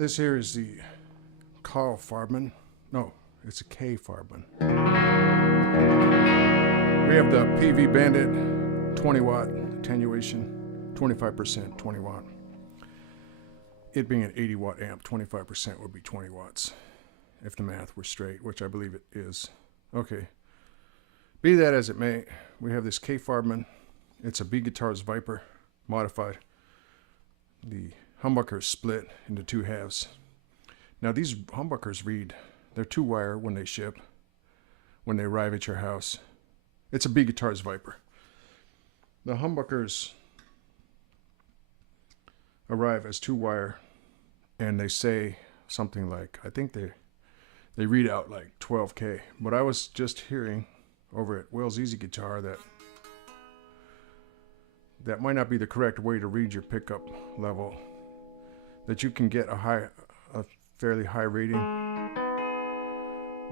This here is the Farbman. No, it's a K Farbman. We have the Peavey Bandit 20 watt attenuation, 25%, 20 watt. It being an 80 watt amp, 25% would be 20 watts if the math were straight, which I believe it is. Okay. Be that as it may, we have this K Farbman. It's a B Guitars Viper modified. The humbucker is split into two halves. Now these humbuckers read, they're 2-wire when they ship, when they arrive at your house. It's a B Guitars Viper. The humbuckers arrive as 2-wire, and they say something like, I think they read out like 12K. But I was just hearing over at Will's Easy Guitar that might not be the correct way to read your pickup level. That you can get a fairly high rating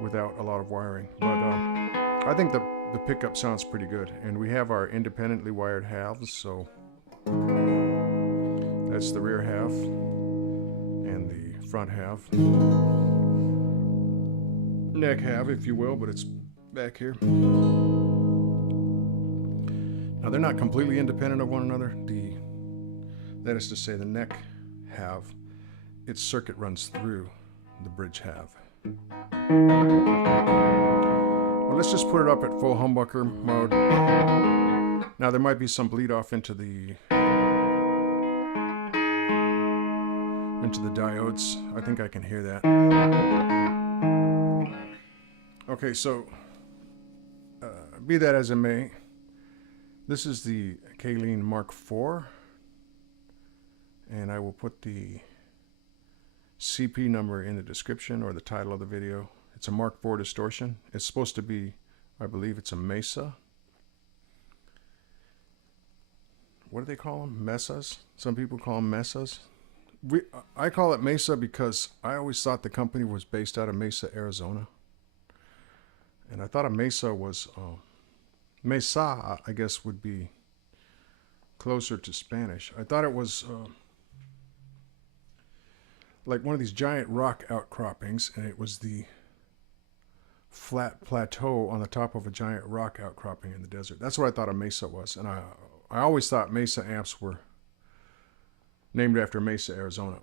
without a lot of wiring. But I think the pickup sounds pretty good. And we have our independently wired halves, so that's the rear half and the front half. Neck half, if you will, but it's back here. Now they're not completely independent of one another. That is to say, the neck half, its circuit runs through the bridge half. Well, let's just put it up at full humbucker mode. Now there might be some bleed off into the diodes. I think I can hear that. Okay, so be that as it may, this is the Caline Mark IV, and I will put the CP number in the description or the title of the video. It's a Mark IV Distortion. It's supposed to be, I believe it's a Mesa. What do they call them? Mesas? Some people call them Mesas. I call it Mesa because I always thought the company was based out of Mesa, Arizona. And I thought a Mesa was, Mesa, I guess, would be closer to Spanish. I thought it was like one of these giant rock outcroppings, and it was the flat plateau on the top of a giant rock outcropping in the desert. That's what I thought a Mesa was. And I always thought Mesa amps were named after Mesa, Arizona.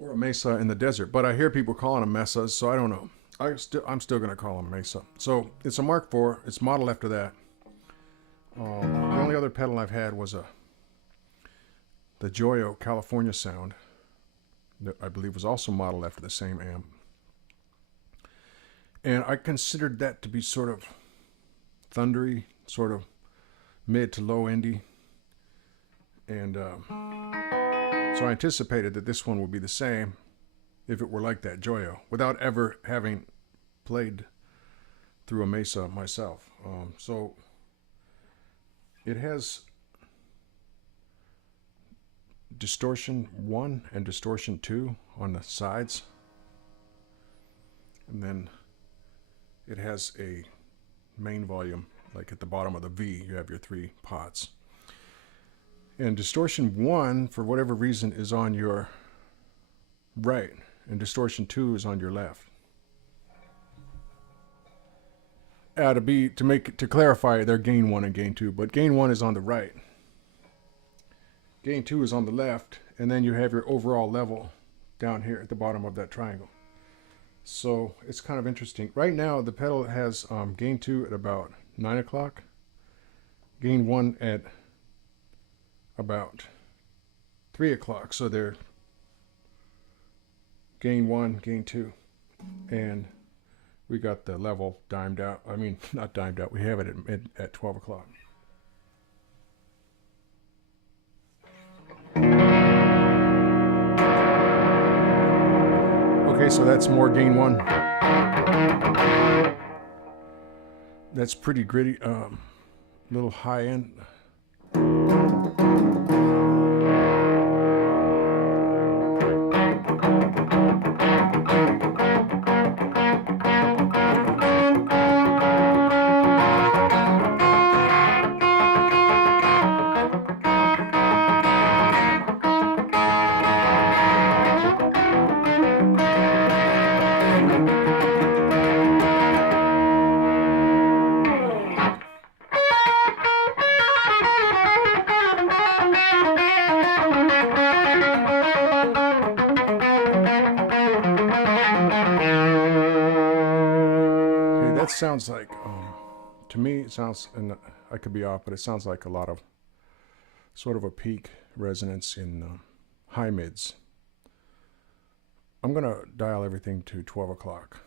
Or a Mesa in the desert, but I hear people calling them Mesas, so I don't know. I'm still going to call them Mesa. So it's a Mark IV. It's modeled after that. The only other pedal I've had was the Joyo California Sound that I believe was also modeled after the same amp. And I considered that to be sort of thundery, sort of mid to low indie. And so I anticipated that this one would be the same if it were like that Joyo, without ever having played through a Mesa myself. So it has Distortion 1 and Distortion 2 on the sides. And then it has a main volume, like at the bottom of the V, you have your 3 pots. And Distortion 1, for whatever reason, is on your right, and Distortion 2 is on your left. To clarify, they're gain 1 and gain 2, but gain 1 is on the right. Gain 2 is on the left, and then you have your overall level down here at the bottom of that triangle. So it's kind of interesting. Right now, the pedal has gain 2 at about 9 o'clock, gain 1 at about 3 o'clock. So they're gain 1, gain 2, and we got the level dimed out. I mean, not dimed out. We have it at 12 o'clock. Okay, so that's more gain 1. That's pretty gritty, little high end. sounds like, to me, it sounds, and I could be off, but it sounds like a lot of sort of a peak resonance in high mids. I'm going to dial everything to 12 o'clock.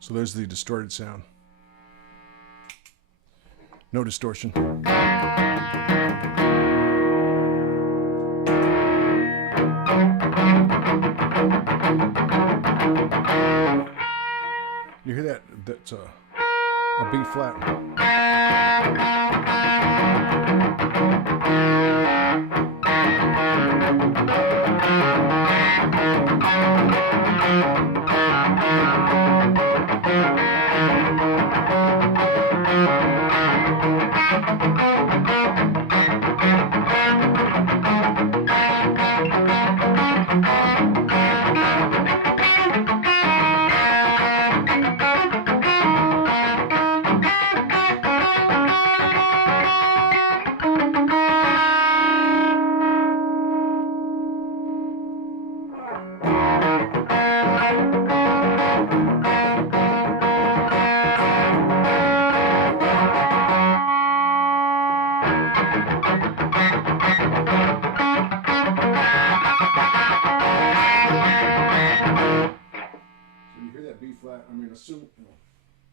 So there's the distorted sound. No distortion. You hear that? That's a B flat.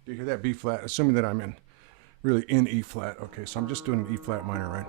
Do you hear that B flat? Assuming that I'm really in E flat. Okay, so I'm just doing an E flat minor, right?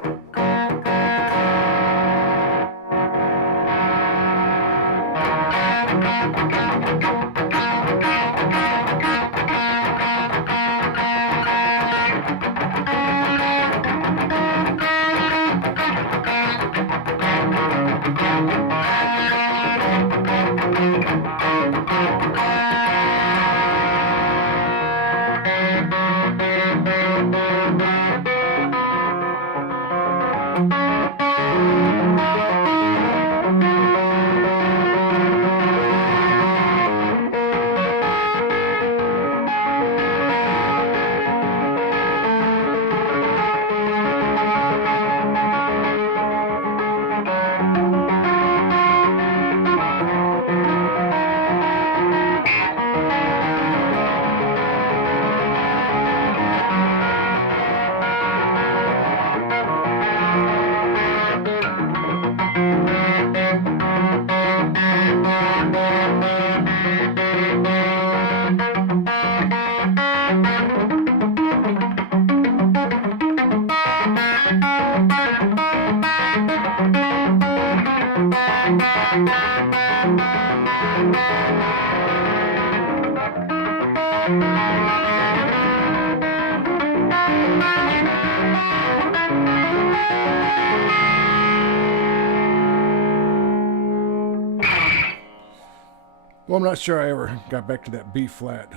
Well, I'm not sure I ever got back to that B flat,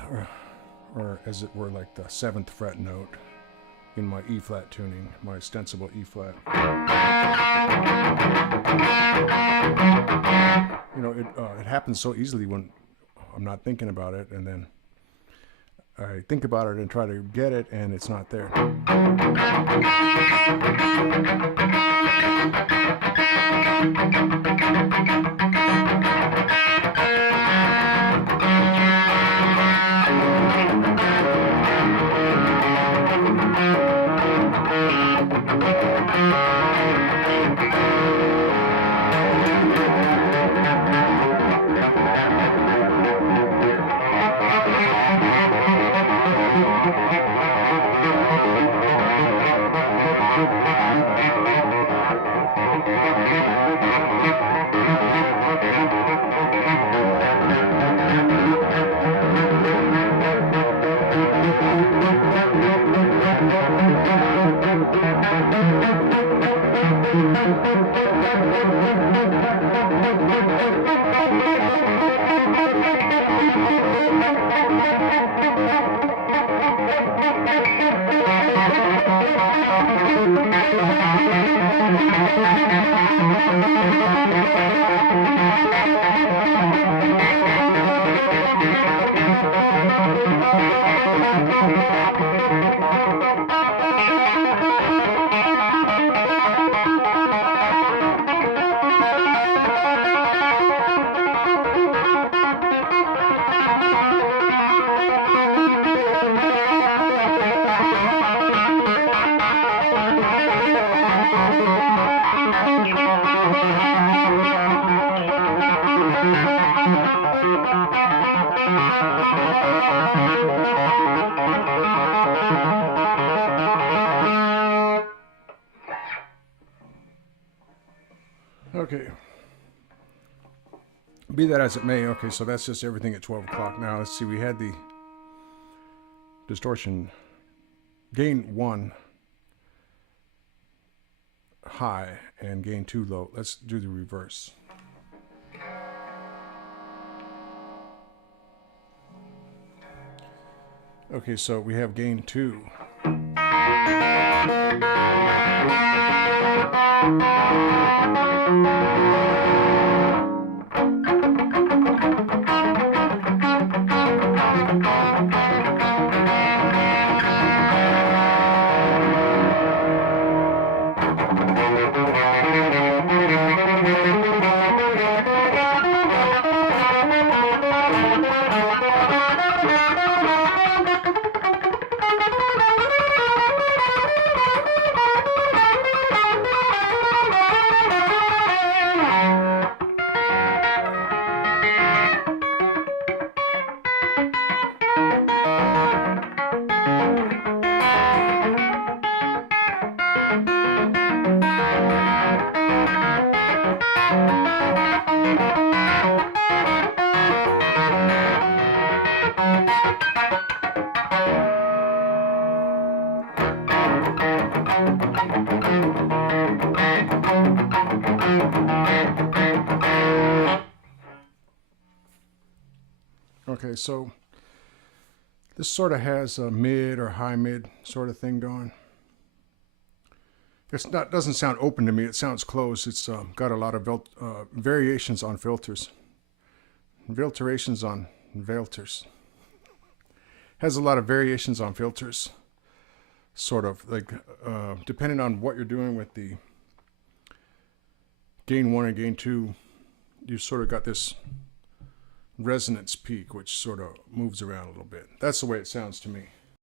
or as it were, like the 7th fret note in my E flat tuning, my ostensible E flat. You know, it happens so easily when I'm not thinking about it, and then I think about it and try to get it, and it's not there. Be that as it may, okay, so that's just everything at 12 o'clock. Now, let's see, we had the distortion gain 1 high and gain 2 low. Let's do the reverse. Okay, so we have gain 2. Okay, so this sort of has a mid or high mid sort of thing going. It's not, doesn't sound open to me. It sounds closed. It's got a lot of variations on filters. Filterations on filters. Has a lot of variations on filters. Sort of like depending on what you're doing with the gain 1 and gain 2, you've sort of got this resonance peak which sort of moves around a little bit. That's the way it sounds to me.